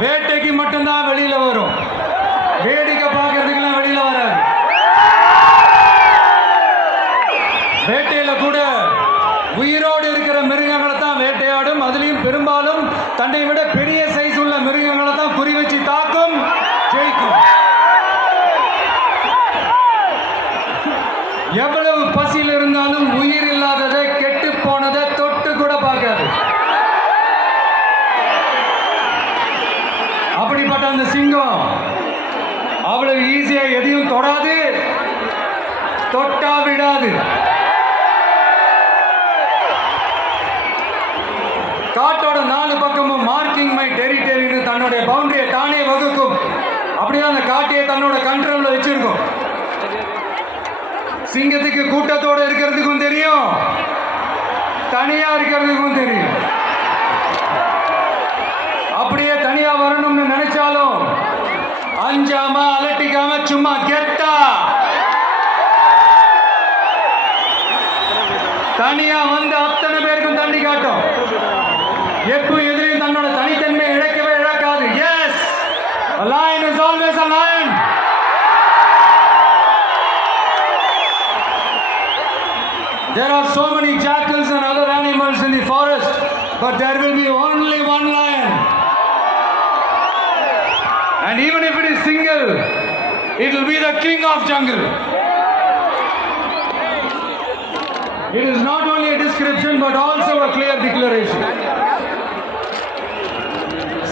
வேட்டைக்கு மட்டும்தான் வெளியில் வரும். வேடிக்கை பார்க்கறதுக்கெல்லாம் வெளியில் வராது. வேட்டையில் கூட உயிரோடு இருக்கிற மிருகங்களை தான் வேட்டையாடும். அதுலேயும் பெரும்பாலும் தன்னை விட பெரிய சைஸ் உள்ள மிருகங்களை தான் குறி வச்சு தாக்கும் ஜெயிக்கும். எவ்வளவு பசியில் இருந்தாலும் உயிர் இல்லாததை அந்த சிங்கம். அவ்வளவு ஈஸியா எதையும் தொடாது. தொட்டா விடாது. காட்டோட நாலு பக்கமும் மார்க்கிங் மை டெரிட்டரின்னு தன்னுடைய பவுண்டரியை தானே வகுக்கும். அப்படியே அந்த காட்டையை தன்னோட கண்ட்ரோல்ல வச்சிருக்கும். சிங்கத்துக்கு கூட்டத்தோட இருக்கிறதுக்கும் தெரியும். தனியா இருக்கிறதுக்கும் தெரியும். அஞ்சாம அலட்டிக்காம சும்மா கெத்தா தனியா வந்து அத்தனை பேருக்கும் தண்ணி காட்டும் எப்போ எதிரையும் தன்னோட தனித்தன்மையை இழக்கவே இழக்காது yes lion is always a lion There are so many jackals and other animals in the forest, but there will be only one lion. And even it will be the king of jungle. It is not only a description but also a clear declaration.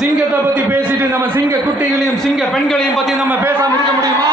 சிங்கத்தை பத்தி பேசிட்டு நம்ம சிங்க குட்டிகளையும் சிங்க பெண்களையும் பத்தி நம்ம பேசாம இருக்க முடியுமா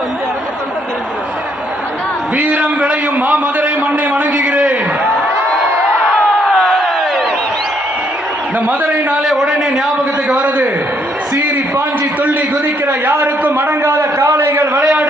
வீரம் விளையும் மாமதுரை மண்ணை வணங்குகிறேன். இந்த மதுரைனாலே உடனே ஞாபகத்துக்கு வருது சீறி பாஞ்சி துள்ளி குதிக்கிற யாருக்கும் அடங்காத காளைகள் விளையாடுற